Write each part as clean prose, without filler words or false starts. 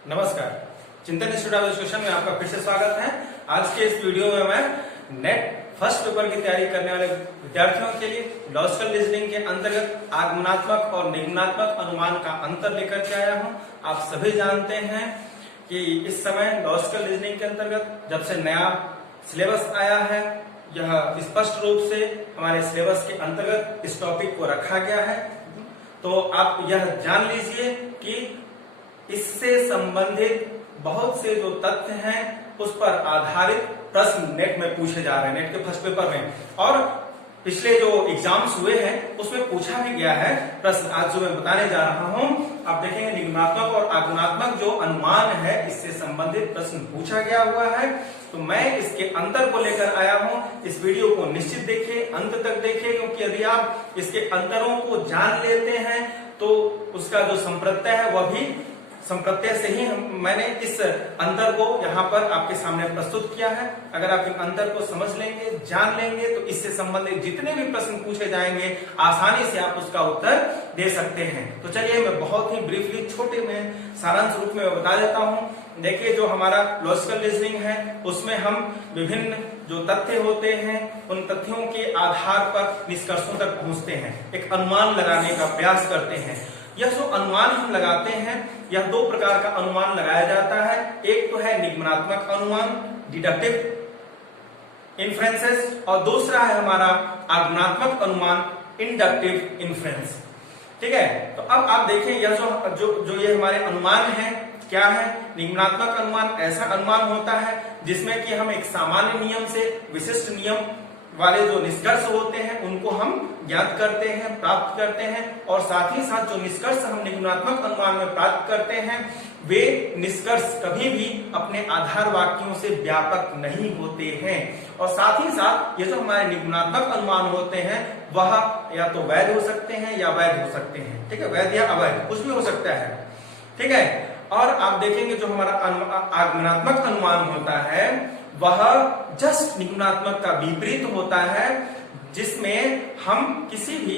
नमस्कार, चिंतन institute of education में आपका फिर से स्वागत है। आज के इस वीडियो में मैं नेट फर्स्ट पेपर की तैयारी करने वाले विद्यार्थियों के लिए लॉजिकल रीजनिंग के अंतर्गत आगमनात्मक और निगमनात्मक अनुमान का अंतर लेकर के आया हूं। आप सभी जानते हैं कि इस समय लॉजिकल रीजनिंग के अंतर्गत जब से नया सिलेबस आया है, यह स्पष्ट रूप से हमारे सिलेबस के अंतर्गत इस टॉपिक को रखा गया है। तो आप यह जान लीजिए कि इससे संबंधित बहुत से जो तथ्य हैं उस पर आधारित प्रश्न नेट में पूछे जा रहे हैं, नेट के फर्स्ट पेपर में। और पिछले जो एग्जाम्स हुए हैं उसमें पूछा भी गया है प्रश्न। आज जो मैं बताने जा रहा हूं, आप देखेंगे निगमनात्मक और आगमनात्मक जो अनुमान है इससे संबंधित प्रश्न पूछा गया हुआ है। तो मैं इसके अंतर को लेकर आया हूं। इस वीडियो को निश्चित देखिए, अंत तक देखिए, क्योंकि यदि आप इसके अंतरों को जान लेते हैं तो उसका जो संप्रत्यय है वह भी संप्रत्यय से ही मैंने इस अंतर को यहाँ पर आपके सामने प्रस्तुत किया है। अगर आप इन अंतर को समझ लेंगे, जान लेंगे तो इससे संबंधित जितने भी प्रश्न पूछे जाएंगे आसानी से आप उसका उत्तर दे सकते हैं। तो चलिए मैं बहुत ही ब्रीफली छोटे में सारांश रूप में बता देता हूँ। देखिए, जो हमारा लॉजिकल रीजनिंग है उसमें हम विभिन्न जो तथ्य होते हैं उन तथ्यों के आधार पर निष्कर्षों तक पहुंचते हैं, एक अनुमान लगाने का प्रयास करते हैं। यह जो अनुमान हम लगाते हैं, यह दो प्रकार का अनुमान लगाया जाता है। एक तो है निगमनात्मक अनुमान, डिडक्टिव इन्फ्रेंसेस, और दूसरा है हमारा आगमनात्मक अनुमान, इंडक्टिव इन्फ्रेंस। ठीक है, तो अब आप देखें यह जो ये हमारे अनुमान है क्या है। निगमनात्मक अनुमान ऐसा अनुमान होता है जिसमें कि हम एक सामान्य नियम से विशिष्ट नियम वाले जो निष्कर्ष होते हैं उनको हम ज्ञात करते हैं, प्राप्त करते हैं। और साथ ही साथ जो निष्कर्ष हम निगमनात्मक अनुमान में प्राप्त करते हैं वे निष्कर्ष कभी भी अपने आधार वाक्यों से व्यापक नहीं होते हैं। और साथ ही साथ ये जो हमारे निगमनात्मक अनुमान होते हैं वह या तो वैध हो सकते हैं या वैध हो सकते हैं। ठीक है, वैध या अवैध कुछ भी हो सकता है। ठीक है, और आप देखेंगे जो हमारा आगमनात्मक अनुमान होता है वह जस्ट निगमनात्मक का विपरीत होता है, जिसमें हम किसी भी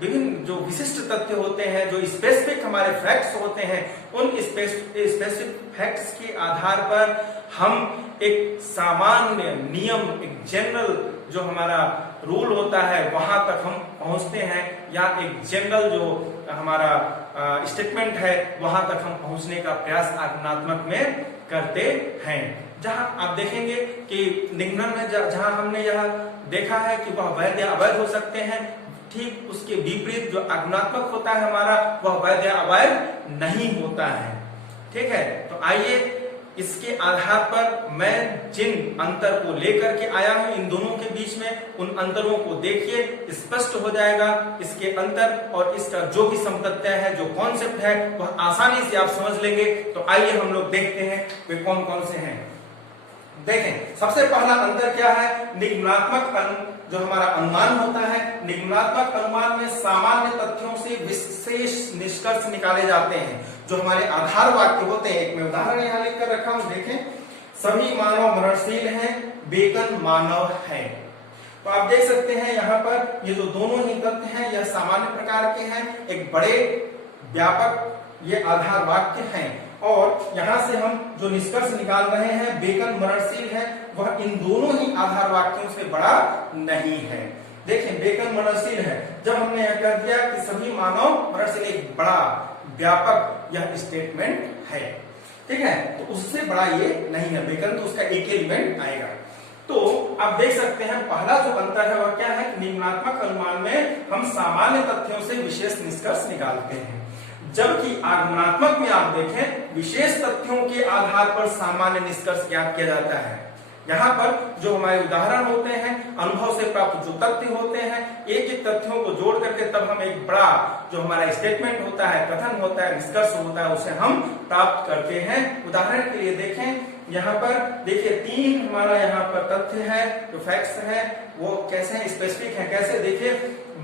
विभिन्न जो विशिष्ट तथ्य होते हैं, जो स्पेसिफिक हमारे फैक्ट्स होते हैं, उन स्पेसिफिक फैक्ट्स के आधार पर हम एक सामान्य नियम, एक जनरल जो हमारा रूल होता है वहां तक हम पहुंचते हैं, या एक जनरल जो हमारा स्टेटमेंट है वहां तक हम पहुंचने का प्रयास आगमनात्मक में करते हैं। जहां आप देखेंगे कि निगमन में जहां हमने यह देखा है कि वह वैध या अवैध हो सकते हैं, ठीक उसके विपरीत जो आगमनात्मक होता है हमारा वह वैध या अवैध नहीं होता है। ठीक है, तो आइए इसके आधार पर मैं जिन अंतर को लेकर के आया हूं इन दोनों के बीच में, उन अंतरों को देखिए, स्पष्ट हो जाएगा इसके अंतर और इसका जो भी संप्रत्यय है, जो कॉन्सेप्ट है वह आसानी से आप समझ लेंगे। तो आइए हम लोग देखते हैं वे कौन कौन से हैं। देखें, सबसे पहला अंतर क्या है। निगमनात्मक जो हमारा अनुमान होता है, निगमनात्मक अनुमान में सामान्य तथ्यों से विशेष निष्कर्ष निकाले जाते हैं जो हमारे आधार वाक्य होते हैं। एक मैं उदाहरण यहाँ लिख कर रखा हूं, देखें, सभी मानव मरणशील हैं, बेकन मानव है। तो आप देख सकते हैं यहाँ पर ये जो दोनों ही तथ्य हैं यह सामान्य प्रकार के हैं, एक बड़े व्यापक ये आधार वाक्य हैं। और यहां से हम जो निष्कर्ष निकाल रहे हैं, बेकन मरणशील है, वह इन दोनों ही आधार वाक्यों से बड़ा नहीं है। देखें, बेकन मरणशील है, जब हमने यह कह दिया कि सभी मानव मरणशील, एक बड़ा व्यापक यह स्टेटमेंट है। ठीक है, तो उससे बड़ा ये नहीं है बेकन, तो उसका एक एलिमेंट आएगा। तो आप देख सकते हैं पहला जो अंतर है वह क्या है कि निगमनात्मक अनुमान में हम सामान्य तथ्यों से विशेष निष्कर्ष निकालते हैं, जबकि आगमनात्मक में आप देखें विशेष तथ्यों के आधार पर सामान्य निष्कर्ष ज्ञात किया जाता है। यहाँ पर जो हमारे उदाहरण होते हैं, अनुभव से प्राप्त जो तथ्य होते हैं, एक एक तथ्यों को जोड़ करके तब हम एक बड़ा जो हमारा स्टेटमेंट होता है, कथन होता है, निष्कर्ष होता है, उसे हम प्राप्त करते हैं। उदाहरण के लिए देखें, यहाँ पर देखिए तीन हमारा यहाँ पर तथ्य है, जो फैक्ट्स है वो कैसे है, स्पेसिफिक है। कैसे, देखिए,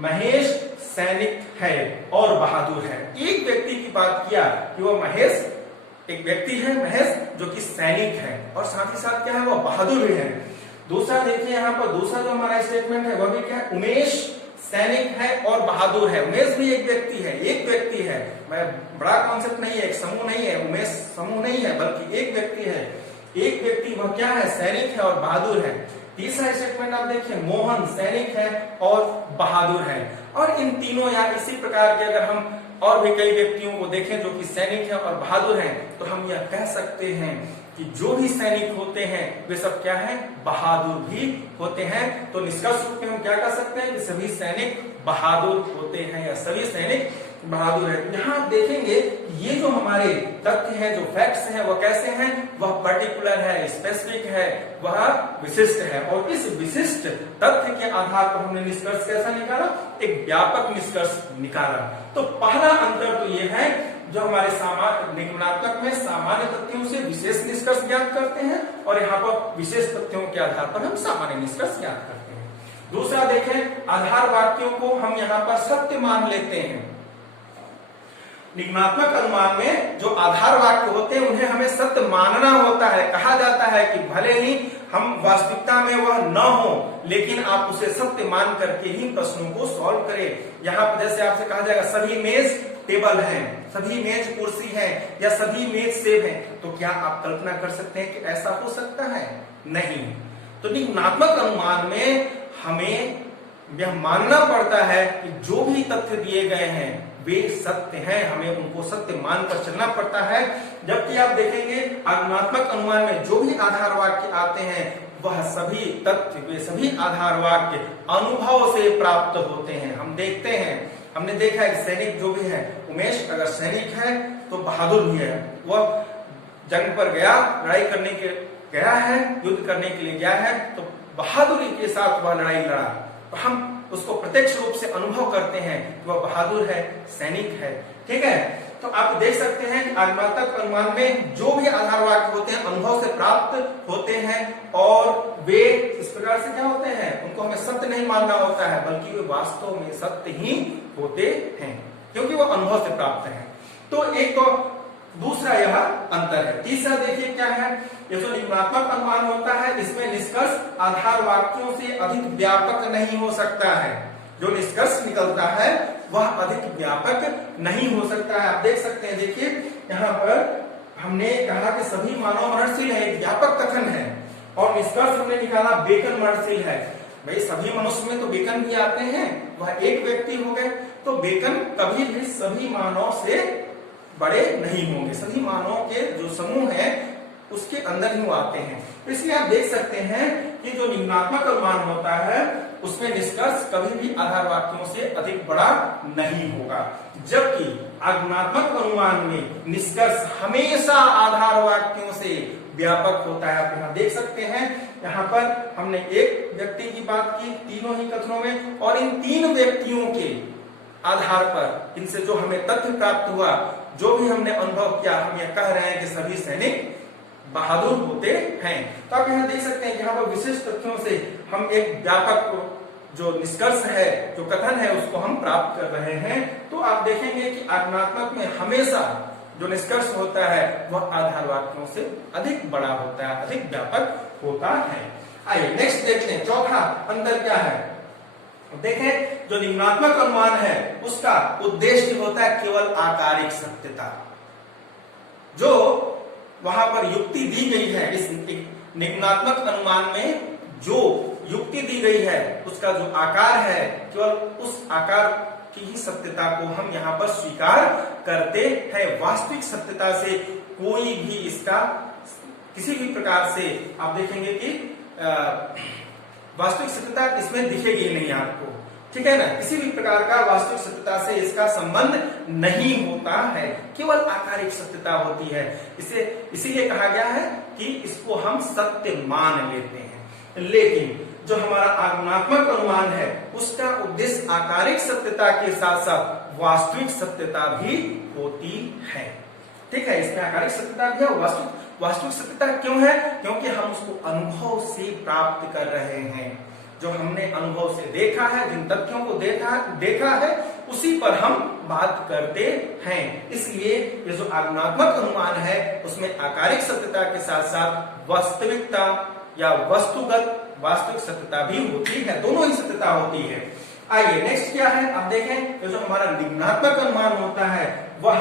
महेश सैनिक है और बहादुर है। एक व्यक्ति की बात किया कि वो महेश एक व्यक्ति है, महेश, जो कि सैनिक है और साथ ही साथ क्या है, वो बहादुर भी है। दूसरा देखिए यहाँ पर दूसरा जो हमारा स्टेटमेंट है वह भी क्या है, उमेश सैनिक है और बहादुर है। उमेश भी एक व्यक्ति है, मैं बड़ा कॉन्सेप्ट नहीं है, एक समूह नहीं है, उमेश समूह नहीं है बल्कि एक व्यक्ति है। एक व्यक्ति वह क्या है, सैनिक है और बहादुर है। तीसरा स्टेटमेंट आप देखिए, मोहन सैनिक है और बहादुर है। और इन तीनों या इसी प्रकार के अगर हम और भी कई व्यक्तियों को देखें जो कि सैनिक है और बहादुर हैं, तो हम यह कह सकते हैं कि जो भी सैनिक होते हैं वे सब क्या है, बहादुर भी होते हैं। तो निष्कर्ष रूप में हम क्या कह सकते हैं कि सभी सैनिक बहादुर होते हैं या सभी सैनिक बहादुर है। यहाँ देखेंगे ये जो हमारे तथ्य हैं, जो फैक्ट्स हैं, वह कैसे हैं, वह पर्टिकुलर है, स्पेसिफिक है, वह विशिष्ट है। और इस विशिष्ट तथ्य के आधार पर हमने निष्कर्ष कैसा निकाला, एक व्यापक निष्कर्ष निकाला। तो पहला अंतर तो ये है, जो हमारे निगमनात्मक में सामान्य तथ्यों से विशेष निष्कर्ष ज्ञात करते हैं और यहाँ पर विशेष तथ्यों के आधार पर हम सामान्य निष्कर्ष ज्ञात करते हैं। दूसरा देखें, आधार वाक्यों को हम यहाँ पर सत्य मान लेते हैं। निगमनात्मक अनुमान में जो आधार वाक्य होते हैं उन्हें हमें सत्य मानना होता है। कहा जाता है कि भले ही हम वास्तविकता में वह न हो, लेकिन आप उसे सत्य मान करके ही प्रश्नों को सॉल्व करें। यहाँ पर जैसे आपसे कहा जाएगा सभी मेज टेबल हैं, सभी मेज कुर्सी है या सभी मेज सेब हैं, तो क्या आप कल्पना कर सकते हैं कि ऐसा हो सकता है? नहीं। तो निगमनात्मक अनुमान में हमें यह मानना पड़ता है कि जो भी तथ्य दिए गए हैं वे सत्य हैं, हमें उनको सत्य मानकर चलना पड़ता है। जबकि आप देखेंगे आगमनात्मक अनुमान में जो भी आधार वाक्य आते हैं वह सभी तथ्य, वे सभी आधार वाक्य अनुभव से प्राप्त होते हैं। हम देखते हैं, हमने देखा है सैनिक जो भी है, उमेश अगर सैनिक है तो बहादुर भी है। वह जंग पर गया, लड़ाई करने के गया है, युद्ध करने के लिए गया है, तो बहादुरी के साथ वह लड़ाई लड़ा। तो हम उसको प्रत्यक्ष रूप से अनुभव करते हैं कि वह बहादुर है, सैनिक है। ठीक है, तो आप देख सकते हैं कि आगमनात्मक अनुमान में जो भी आधार वाक्य होते हैं अनुभव से प्राप्त होते हैं और वे इस प्रकार से क्या होते हैं, उनको हमें सत्य नहीं मानना होता है बल्कि वे वास्तव में सत्य ही होते हैं क्योंकि वो अनुभव से प्राप्त हैं। तो एक तो दूसरा यह अंतर है। तीसरा देखिए क्या है, ये जो निगमनात्मक अनुमान होता है इसमें निष्कर्ष आधार वाक्यों से अधिक व्यापक नहीं हो सकता है। जो निष्कर्ष निकलता है वह अधिक व्यापक नहीं हो सकता है। आप देख सकते हैं, देखिए यहाँ पर हमने कहा कि सभी मानव मरणशील है, एक व्यापक कथन है, और निष्कर्ष हमने निकाला बेकन मरणशील है। भाई सभी मनुष्य में तो बेकन भी आते हैं, वह एक व्यक्ति हो गए, तो बेकन कभी भी सभी मानव से बड़े नहीं होंगे, सभी मानव के जो समूह है उसके अंदर ही वो आते हैं। इसलिए आप देख सकते हैं कि जो निगमनात्मक अनुमान होता है उसमें निष्कर्ष कभी भी आधार वाक्यों से अधिक बड़ा नहीं होगा, जबकि आगमनात्मक अनुमान में निष्कर्ष हमेशा आधार वाक्यों से व्यापक होता है। आप यहाँ देख सकते हैं, यहाँ पर हमने एक व्यक्ति की बात की तीनों ही कथनों में, और इन तीन व्यक्तियों के आधार पर इनसे जो हमें तथ्य प्राप्त हुआ, जो भी हमने अनुभव किया, हम यह कह रहे हैं कि सभी सैनिक बहादुर होते हैं। तो आप यहाँ देख सकते हैं कि यहाँ पर विशिष्ट तथ्यों से हम एक व्यापक जो निष्कर्ष है, जो कथन है, उसको हम प्राप्त कर रहे हैं। तो आप देखेंगे कि आगमनात्मक में हमेशा जो निष्कर्ष होता है वह आधार वाक्यों से अधिक बड़ा होता है, अधिक व्यापक होता है। आइए नेक्स्ट देखते हैं, चौथा अंतर क्या है। देखें, जो निगमनात्मक अनुमान है उसका उद्देश्य होता है केवल आकारिक सत्यता। जो वहां पर युक्ति दी गई है, इस निगमनात्मक अनुमान में जो युक्ति दी गई है उसका जो आकार है, केवल उस आकार की ही सत्यता को हम यहाँ पर स्वीकार करते हैं। वास्तविक सत्यता से कोई भी इसका किसी भी प्रकार से आप देखेंगे कि वास्तविक सत्यता इसमें दिखेगी नहीं आपको, ठीक है ना। किसी भी प्रकार का वास्तविक सत्यता से इसका संबंध नहीं होता है, केवल आकारिक सत्यता होती है। इसे इसीलिए कहा गया है कि इसको हम सत्य मान लेते हैं। लेकिन जो हमारा आगमनात्मक अनुमान है उसका उद्देश्य आकारिक सत्यता के साथ साथ वास्तविक सत्यता भी होती है। ठीक है, इसमें आकारिक सत्यता भी है, वास्तविक सत्यता क्यों है? क्योंकि हम उसको अनुभव से प्राप्त कर रहे हैं। जो हमने अनुभव से देखा है, जिन तथ्यों को देखा है उसी पर हम बात करते हैं। इसलिए ये जो आगमनात्मक अनुमान है उसमें आकारिक सत्यता के साथ साथ वास्तविकता या वस्तुगत वास्तविक सत्यता भी होती है, दोनों ही सत्यता होती है। आइए नेक्स्ट क्या है, अब देखें, ये जो हमारा निगमनात्मक अनुमान होता है वह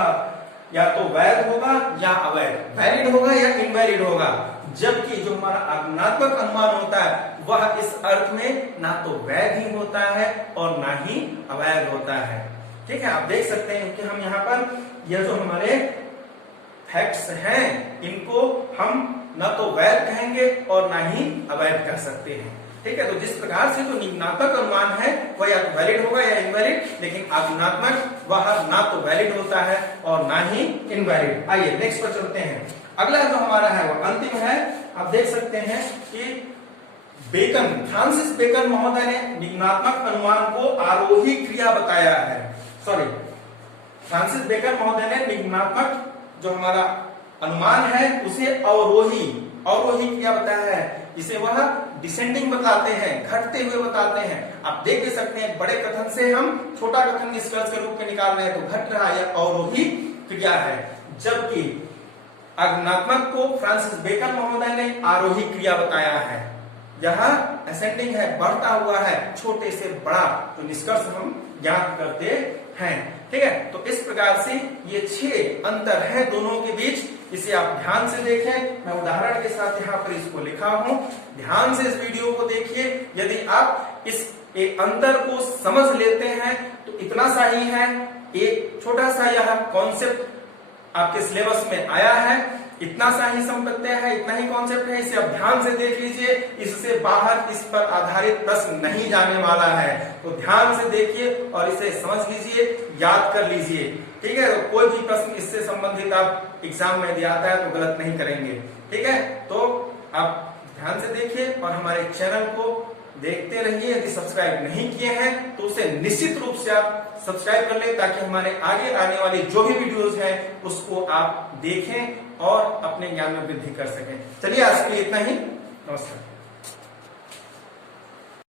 या तो वैध होगा या अवैध। वैलिड होगा या इनवैलिड होगा। जबकि जो हमारा आगमनात्मक अनुमान होता है वह इस अर्थ में ना तो वैध ही होता है और ना ही अवैध होता है। ठीक है, आप देख सकते हैं कि हम यहाँ पर यह जो हमारे फैक्ट्स हैं इनको हम ना तो वैध कहेंगे और ना ही अवैध कह सकते हैं। ठीक है, तो जिस प्रकार से जो निम्नात्मक अनुमान है वह या तो वैलिड होगा या इनवैलिड, लेकिन आगमनात्मक वह ना तो वैलिड होता है और ना ही इनवैलिड। आइए नेक्स्ट पर चलते हैं। अगला जो हमारा है वह अंतिम है। आप देख सकते हैं कि बेकन, फ्रांसिस बेकन महोदय ने निम्नात्मक अनुमान को आरोही क्रिया बताया है। फ्रांसिस बेकन महोदय ने निम्नात्मक जो हमारा अनुमान है उसे अवरोही क्रिया बताया है। इसे वह डिसेंडिंग बताते हैं, घटते हुए बताते हैं। आप देख भी सकते हैं बड़े कथन से हम छोटा कथन निष्कर्ष के रूप में निकाल रहे हैं तो घट रहा है, अवरोही क्रिया है। जबकि आगमनात्मक को फ्रांसिस बेकन महोदय ने आरोही क्रिया बताया है। यहाँ असेंडिंग है, बढ़ता हुआ है, छोटे से बड़ा जो निष्कर्ष हम ज्ञात करते हैं। ठीक है, तो इस प्रकार से ये 6 अंतर है दोनों के बीच। इसे आप ध्यान से देखें, मैं उदाहरण के साथ यहाँ पर इसको लिखा हूं। ध्यान से इस वीडियो को देखिए। यदि आप इस अंतर को समझ लेते हैं तो इतना सा ही है, एक छोटा सा यह कॉन्सेप्ट आपके सिलेबस में आया है, इतना सा ही संपत्ति है, इतना ही कॉन्सेप्ट है। इसे आप ध्यान से देख लीजिए, इससे बाहर इस पर आधारित प्रश्न नहीं जाने वाला है। तो ध्यान से देखिए और इसे समझ लीजिए, याद कर लीजिए। ठीक है, तो कोई भी प्रश्न इससे संबंधित आप एग्जाम में दिया आता है तो गलत नहीं करेंगे। ठीक है, तो आप ध्यान से देखिए और हमारे चैनल को देखते रहिए। यदि सब्सक्राइब नहीं किए हैं तो उसे निश्चित रूप से आप सब्सक्राइब कर लें ताकि हमारे आगे आने वाली जो भी वीडियोस हैं उसको आप देखें और अपने ज्ञान में वृद्धि कर सकें। चलिए आज के लिए इतना ही। नमस्कार।